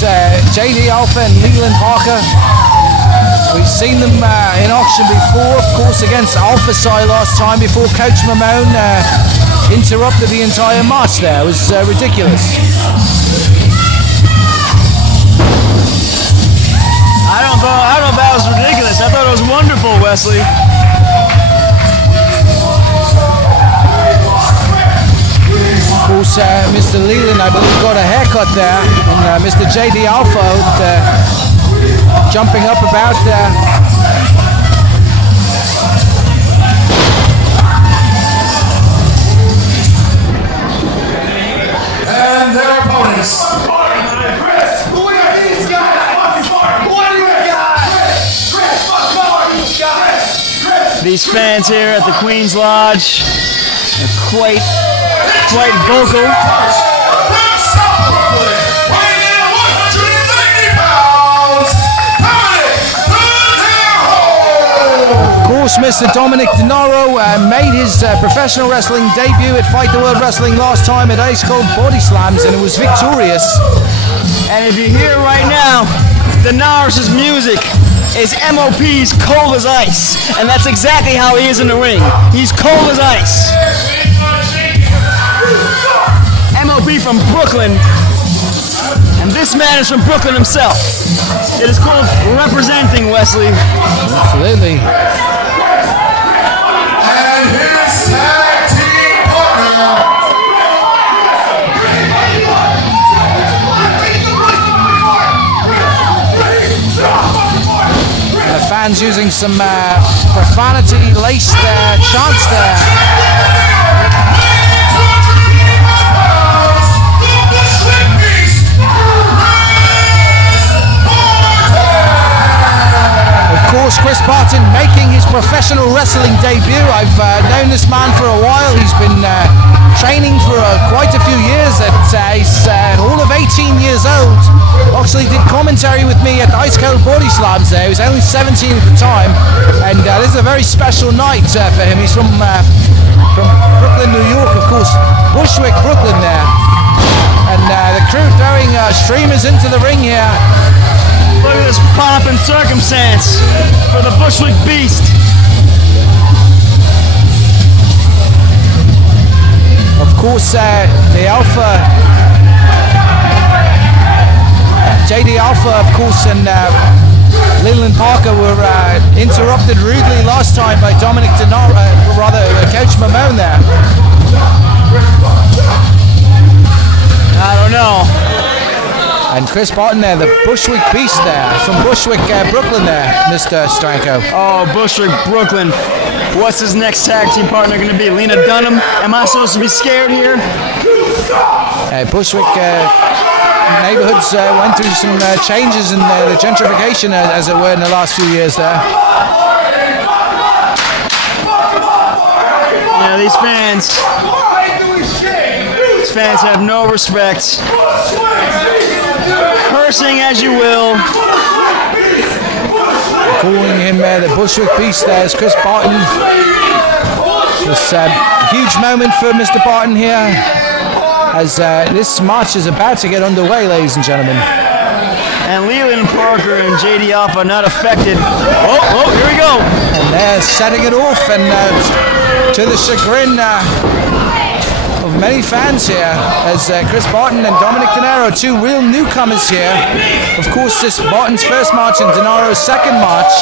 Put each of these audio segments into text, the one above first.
course, JD Alpha and Leland Parker. We've seen them in action before, of course, against Alpha Psi last time before Coach Mamone interrupted the entire match there. It was ridiculous. I don't know if that was ridiculous. I thought it was wonderful, Wesley. Of course, Mr. Leland, I believe, got a haircut there, and Mr. JD Alpha jumping up about there. And their opponents. Chris, who are these guys? What do you got? Chris, fuck these guys. These fans here at the Queen's Lodge are quite vocal. Of course, Mr. Dominick Denaro made his professional wrestling debut at Fight the World Wrestling last time at Ice Cold Bodyslams, and it was victorious. And if you hear right now, Denaro's music is MOP's cold as ice, and that's exactly how he is in the ring. He's cold as ice. MOP from Brooklyn, and this man is from Brooklyn himself. It is called representing, Wesley. Absolutely. And his tag team partner. The fans using some profanity-laced chants there. Of course, Chris Barton making his professional wrestling debut. I've known this man for a while. He's been training for quite a few years. He's all of 18 years old. Actually did commentary with me at the Ice Cold Bodyslams there. He was only 17 at the time. And this is a very special night for him. He's from Brooklyn, New York, of course. Bushwick, Brooklyn there. And the crew throwing streamers into the ring here. Look at this pomp and circumstance for the Bushwick Beast. Of course, the Alpha, JD Alpha, of course, and Leland Parker were interrupted rudely last time by Dominick Denaro, rather Coach Mamone there. I don't know. And Chris Barton there, the Bushwick Beast there, from Bushwick, Brooklyn there, Mr. Steranko. Oh, Bushwick, Brooklyn. What's his next tag team partner going to be? Lena Dunham? Am I supposed to be scared here? Bushwick neighborhoods went through some changes in the gentrification, as it were, in the last few years there. Yeah, these fans have no respect. Cursing as you will. Calling him the Bushwick Beast there is Chris Barton. This huge moment for Mr. Barton here, as this match is about to get underway, ladies and gentlemen. And Leland Parker and JD Alpha not affected. Oh, here we go. And they're setting it off, and to the chagrin of many fans here, as Chris Barton and Dominick Denaro, two real newcomers here. Of course, this Barton's first match and Denaro's second match.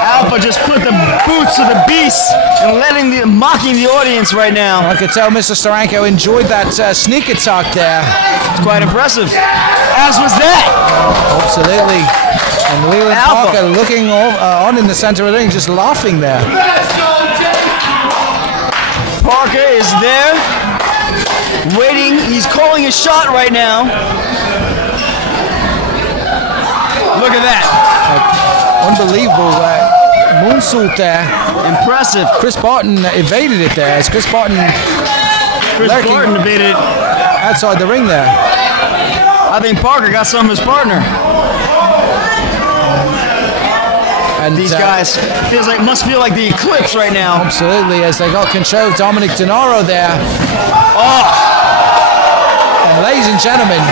Alpha just put the boots of the beast and mocking the audience right now. I could tell Mr. Steranko enjoyed that sneak attack there. It's quite impressive. As was that. Absolutely. And Leland Parker looking on in the center of the ring, just laughing there. Parker is there, waiting. He's calling a shot right now. Look at that. Unbelievable moonsault there. Impressive. Chris Barton evaded it there. As Chris Barton evaded it outside the ring there. I think Parker got some of his partner. And these guys must feel like the eclipse right now. Absolutely, as they got control of Dominick Denaro there. Oh! And ladies and gentlemen,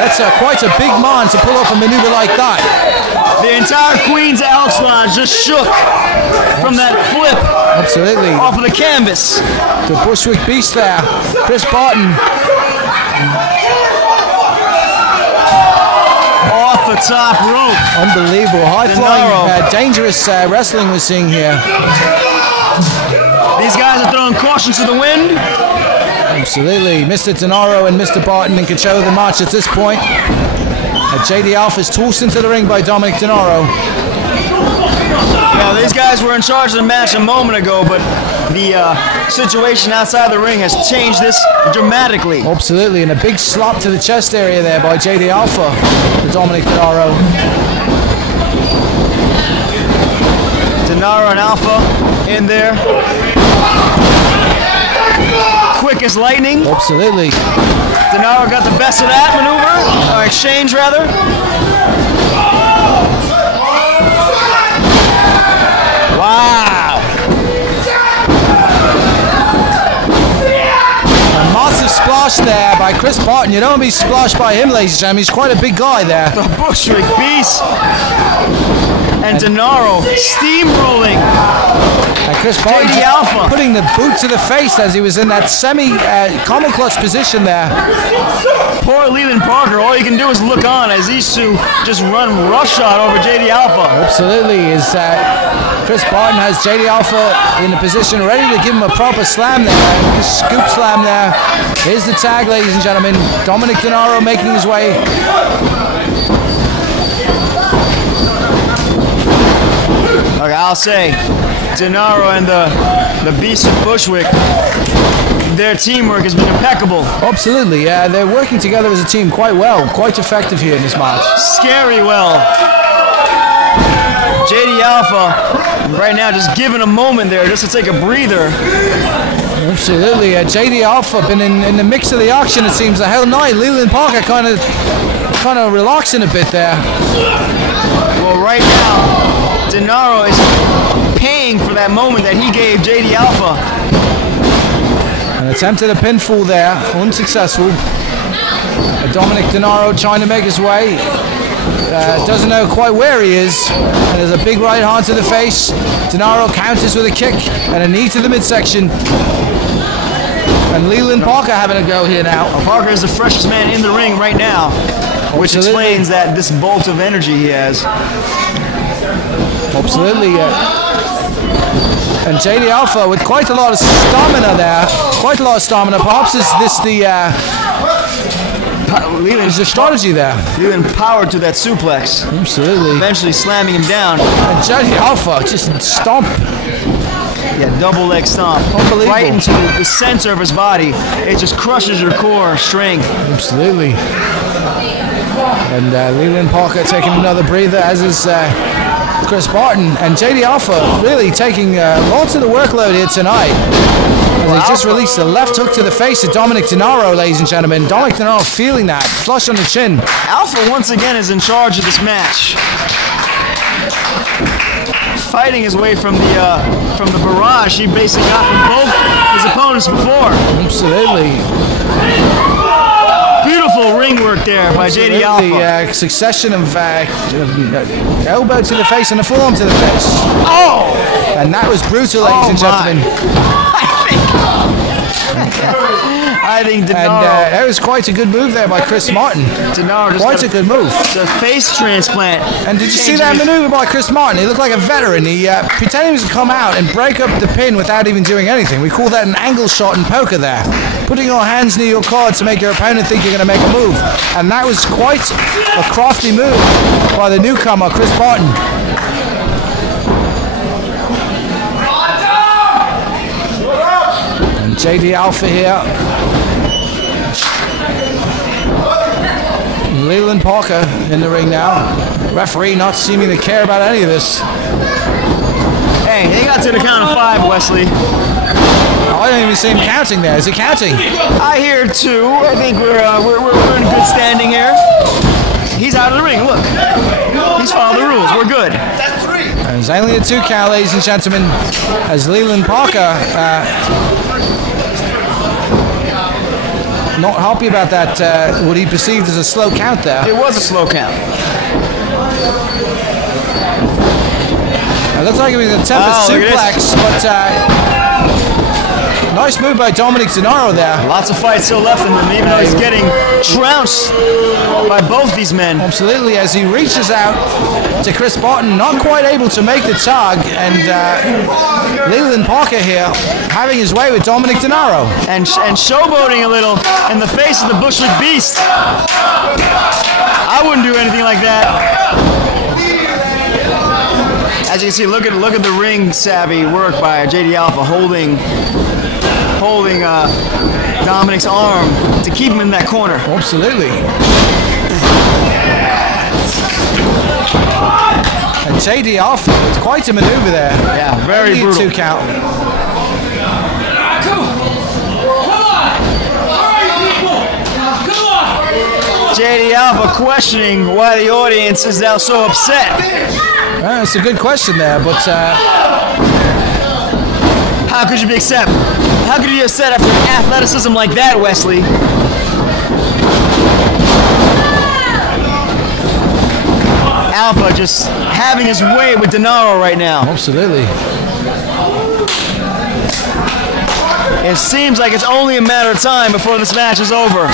That's quite a big man to pull off a maneuver like that. The entire Queen's Elks line just shook from that flip. Absolutely. Off of the canvas. The Bushwick Beast there. Chris Barton. Off the top rope. Unbelievable. High-flying, dangerous wrestling we're seeing here. These guys are throwing caution to the wind. Absolutely. Mr. Denaro and Mr. Barton in control of the match at this point. JD Alpha is tossed into the ring by Dominick Denaro. Yeah, these guys were in charge of the match a moment ago, but the situation outside the ring has changed this dramatically. Absolutely, and a big slap to the chest area there by JD Alpha to Dominick Denaro. Denaro and Alpha in there. Quick as lightning. Absolutely. Denaro got the best of that maneuver, or exchange rather. Wow. A massive splash there by Chris Barton. You don't want to be splashed by him, ladies and gentlemen. He's quite a big guy there. The Bushwick Beast. And Denaro steamrolling. And Chris Barton putting the boot to the face as he was in that semi-common clutch position there. Poor Leland Parker, all you can do is look on as these two just run roughshod over JD Alpha. Absolutely. Chris Barton has JD Alpha in a position ready to give him a proper slam there. Scoop slam there. Here's the tag, ladies and gentlemen. Dominick Denaro making his way. Okay, I'll say, Denaro and the Beast of Bushwick, their teamwork has been impeccable. Absolutely, yeah, they're working together as a team quite well, quite effective here in this match. Scary well. JD Alpha, right now, just giving a moment there, just to take a breather. Absolutely, JD Alpha been in the mix of the action, it seems, the whole night. Leland Parker kind of relaxing a bit there. Well, right now, Denaro is paying for that moment that he gave JD Alpha. An attempt at a pinfall there, unsuccessful. Dominick Denaro trying to make his way. Doesn't know quite where he is. And there's a big right hand to the face. Denaro counters with a kick and a knee to the midsection. And Leland Parker having a go here now. Parker is the freshest man in the ring right now, which explains that this bolt of energy he has. Absolutely. And JD Alpha with quite a lot of stamina there. Quite a lot of stamina. Perhaps is this Leland's the strategy there. Leland powered to that suplex. Absolutely. Eventually slamming him down. And JD Alpha just stomp. Yeah, double leg stomp. Unbelievable. Right into the center of his body. It just crushes your core strength. Absolutely. And Leland Parker taking another breather, as is Chris Barton. And JD Alpha really taking lots of the workload here tonight. As he just released a left hook to the face of Dominick Denaro, ladies and gentlemen. Dominick Denaro feeling that, flush on the chin. Alpha once again is in charge of this match. Fighting his way from the barrage he basically got from both his opponents before. Absolutely. Beautiful ring work there by JD Alpha. Succession of elbow to the face and a forearm to the face. Oh! And that was brutal, ladies and gentlemen. I think Denaro. And that was quite a good move there by Chris Martin. Denaro just quite a good move. It's a face transplant. And did you see that maneuver by Chris Martin? He looked like a veteran. He pretended to come out and break up the pin without even doing anything. We call that an angle shot in poker there. Putting your hands near your card to make your opponent think you're going to make a move. And that was quite a crafty move by the newcomer, Chris Barton. And JD Alpha here. Leland Parker in the ring now. Referee not seeming to care about any of this. Hey, they got to the count of 5, Wesley. I don't even see him counting there. Is he counting? I hear 2. I think we're in good standing here. He's out of the ring. Look, he's followed the rules. We're good. That's 3. There's only a 2 count, ladies and gentlemen, as Leland Parker not happy about that, what he perceived as a slow count there. It was a slow count. It looks like it was a Tempest suplex, but nice move by Dominick Denaro there. Lots of fights still left in him, even though he's getting trounced by both these men. Absolutely, as he reaches out to Chris Barton, not quite able to make the tag, and Leland Parker here having his way with Dominick Denaro. And showboating a little in the face of the Bushwick Beast. I wouldn't do anything like that. As you can see, look at the ring savvy work by JD Alpha, holding Dominick's arm to keep him in that corner. Absolutely. And JD Alpha with quite a maneuver there. Yeah, very only brutal. 2 count. JD Alpha questioning why the audience is now so upset. That's a good question there, but how could you be upset? How could you be upset after athleticism like that, Wesley? Alpha just having his way with Denaro right now. absolutely. It seems like it's only a matter of time before this match is over.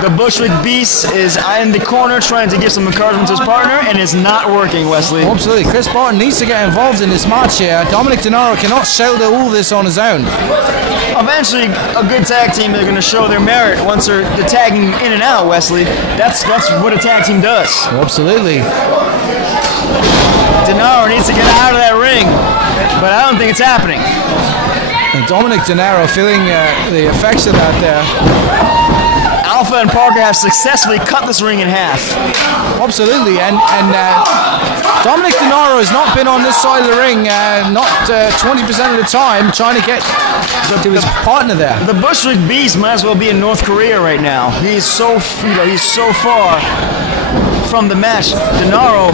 The Bushwick Beast is in the corner trying to give some encouragement to his partner, and it's not working, Wesley. Absolutely. Chris Barton needs to get involved in this match here. Dominick Denaro cannot shoulder all this on his own. Eventually, a good tag team, they're going to show their merit once they're tagging in and out, Wesley. That's what a tag team does. Absolutely. Denaro needs to get out of that ring, but I don't think it's happening. And Dominick Denaro feeling the effects of that there. Alpha and Parker have successfully cut this ring in half. Absolutely, and Dominick Denaro has not been on this side of the ring, not 20% of the time, trying to get to his partner there. The Bushwick Beast might as well be in North Korea right now. He's so far from the match. Denaro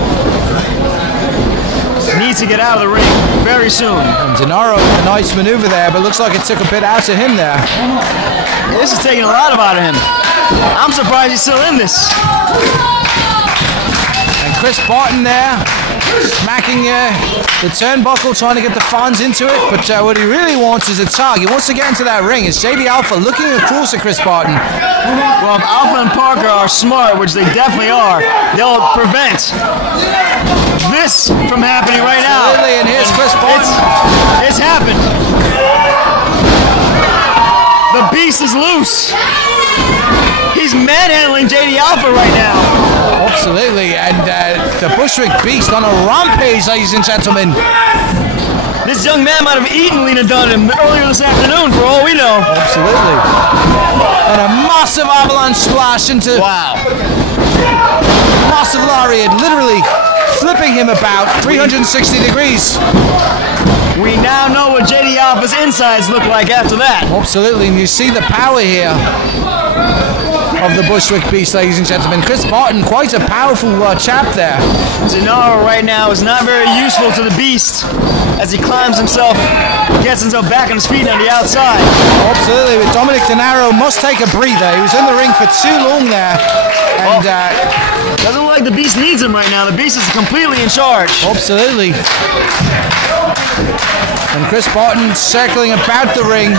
needs to get out of the ring very soon. And Denaro, a nice maneuver there, but looks like it took a bit out of him there. This is taking a lot out of him. I'm surprised he's still in this. And Chris Barton there, smacking the turnbuckle, trying to get the fans into it, but what he really wants is a tag. He wants to get into that ring. It's JD Alpha looking across at Chris Barton. Well, if Alpha and Parker are smart, which they definitely are, they'll prevent this from happening right now. Absolutely, and here's Chris Barton. It's happened. The beast is loose. He's manhandling JD Alpha right now. Absolutely, and the Bushwick Beast on a rampage, ladies and gentlemen. This young man might have eaten Leland Dunham earlier this afternoon, for all we know. Absolutely. And a massive avalanche splash into... Wow. Massive lariat, literally flipping him about 360 degrees. We now know what JD Alpha's insides look like after that. Absolutely, and you see the power here of the Bushwick Beast, ladies and gentlemen. Chris Barton, quite a powerful chap there. Denaro right now is not very useful to the Beast as he climbs himself, gets himself back on his feet on the outside. Absolutely, but Dominick Denaro must take a breather. He was in the ring for too long there. And doesn't look like the Beast needs him right now. The Beast is completely in charge. Absolutely. And Chris Barton circling about the ring.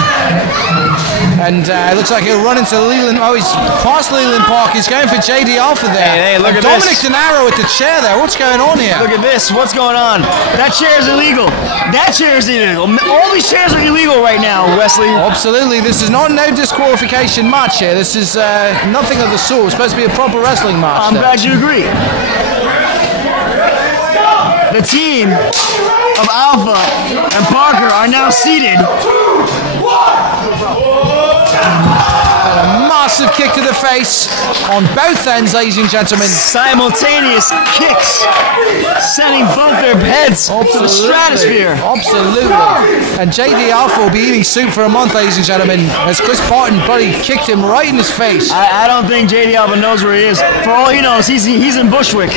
And it looks like he'll run into Leland. Oh, he's past Leland Park. He's going for JD Alpha there. Hey, look at Dominick this. Denaro with the chair there. What's going on here? Look at this. What's going on? That chair is illegal. That chair is illegal. All these chairs are illegal right now, Wesley. Absolutely. This is not no disqualification match here. This is nothing of the sort. It's supposed to be a proper wrestling match. I'm glad you agree. The team of Alpha and Parker are now seated And a massive kick to the face on both ends, ladies and gentlemen. Simultaneous kicks, sending both their heads to the stratosphere. Absolutely. And JD Alpha will be eating soup for a month, ladies and gentlemen, as Chris Barton, buddy, kicked him right in his face. I don't think JD Alpha knows where he is. For all he knows, he's in Bushwick.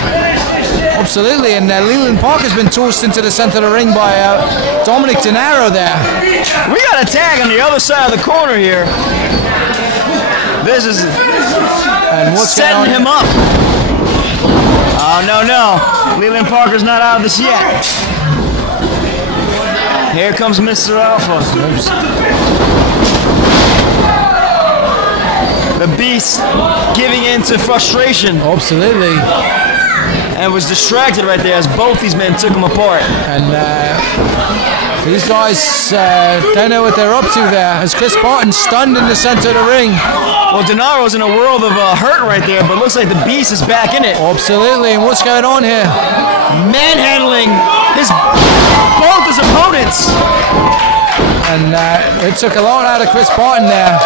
Absolutely, and Leland Parker's been tossed into the center of the ring by Dominick Denaro there. We got a tag on the other side of the corner here. This is setting him up. Oh, no. Leland Parker's not out of this yet. Here comes Mr. Alpha. The Beast giving in to frustration. Absolutely. And was distracted right there as both these men took him apart. And these guys don't know what they're up to there, as Chris Barton stunned in the center of the ring. Well, Denaro's in a world of hurt right there, but looks like the Beast is back in it. Absolutely, and what's going on here? Manhandling both his opponents. And it took a lot out of Chris Barton there.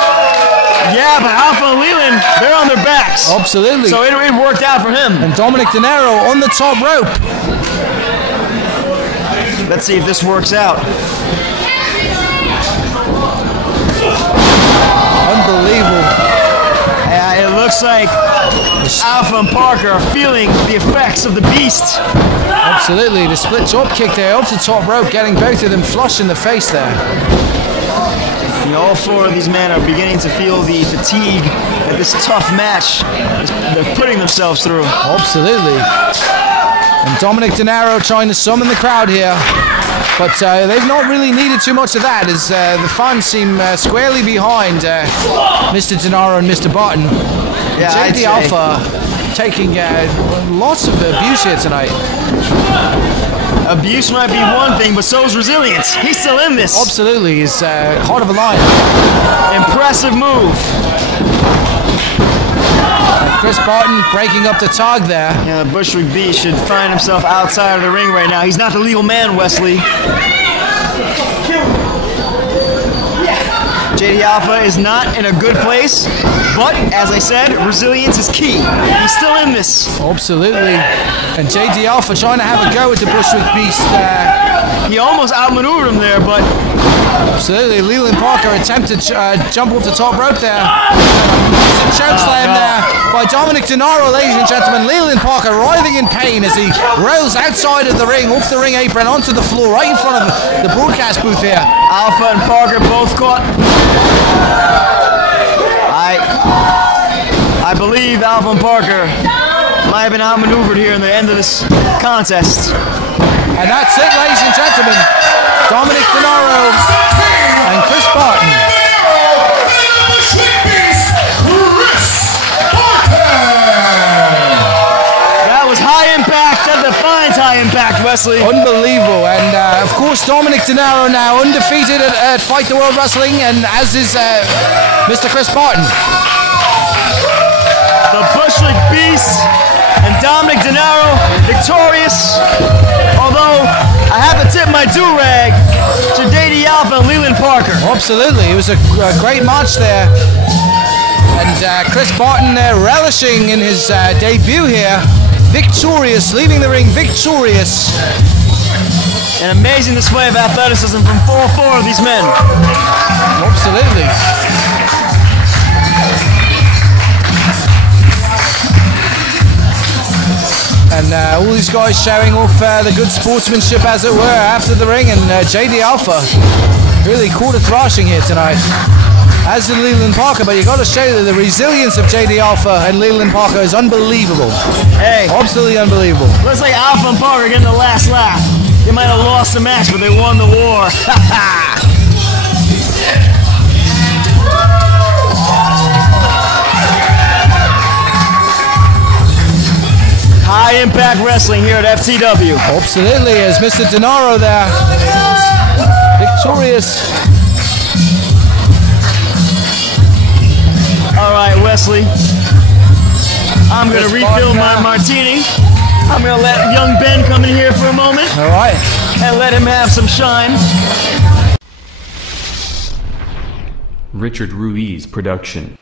Yeah, but Alpha and Leland, they're on their backs. Absolutely. So it worked out for him. And Dominick Denaro on the top rope. Let's see if this works out. Unbelievable. Yeah, it looks like Alpha and Parker are feeling the effects of the Beast. Absolutely. The split drop kick there off the top rope, getting both of them flush in the face there. And all four of these men are beginning to feel the fatigue that this tough match they're putting themselves through. Absolutely. And Dominick Denaro trying to summon the crowd here. But they've not really needed too much of that, as the fans seem squarely behind Mr. Denaro and Mr. Barton. Yeah, JD Alpha taking lots of abuse here tonight. Abuse might be one thing, but so is resilience. He's still in this. Absolutely, he's heart of a lion. Impressive move. Chris Barton breaking up the tag there. Yeah, the Bushwick Beast should find himself outside of the ring right now. He's not the legal man, Wesley. JD Alpha is not in a good place, but as I said, resilience is key. He's still in this. Absolutely. And JD Alpha trying to have a go at the Bushwick Beast. He almost outmaneuvered him there, but... Absolutely. Leland Parker attempted to jump off the top rope there. Choke slam there by Dominick Denaro, ladies and gentlemen. Leland Parker writhing in pain as he rolls outside of the ring, off the ring apron, onto the floor, right in front of the broadcast booth here. Alpha and Parker both caught. I believe Alpha and Parker might have been outmaneuvered here in the end of this contest. And that's it, ladies and gentlemen. Dominick Denaro and Chris Barton. That was high impact. That defines high impact, Wesley. Unbelievable. And of course, Dominick Denaro now undefeated at Fight the World Wrestling, and as is Mr. Chris Barton. The Bushwick Beast and Dominick Denaro victorious. Although I have to tip my do-rag to JD Alpha and Leland Parker. Absolutely, it was a great match there. And Chris Barton relishing in his debut here. Victorious, leaving the ring victorious. An amazing display of athleticism from all four of these men. Absolutely. And all these guys showing off the good sportsmanship, as it were, after the ring. And JD Alpha really caught a thrashing here tonight, as did Leland Parker. But you got to show that the resilience of JD Alpha and Leland Parker is unbelievable. Hey, absolutely unbelievable. Looks like Alpha and Parker getting the last laugh. They might have lost the match, but they won the war. High impact wrestling here at FTW. Absolutely, as Mr. Denaro there, victorious. All right, Wesley. I'm going to refill my martini. I'm going to let young Ben come in here for a moment. All right. And let him have some shine. Richard Ruiz Production.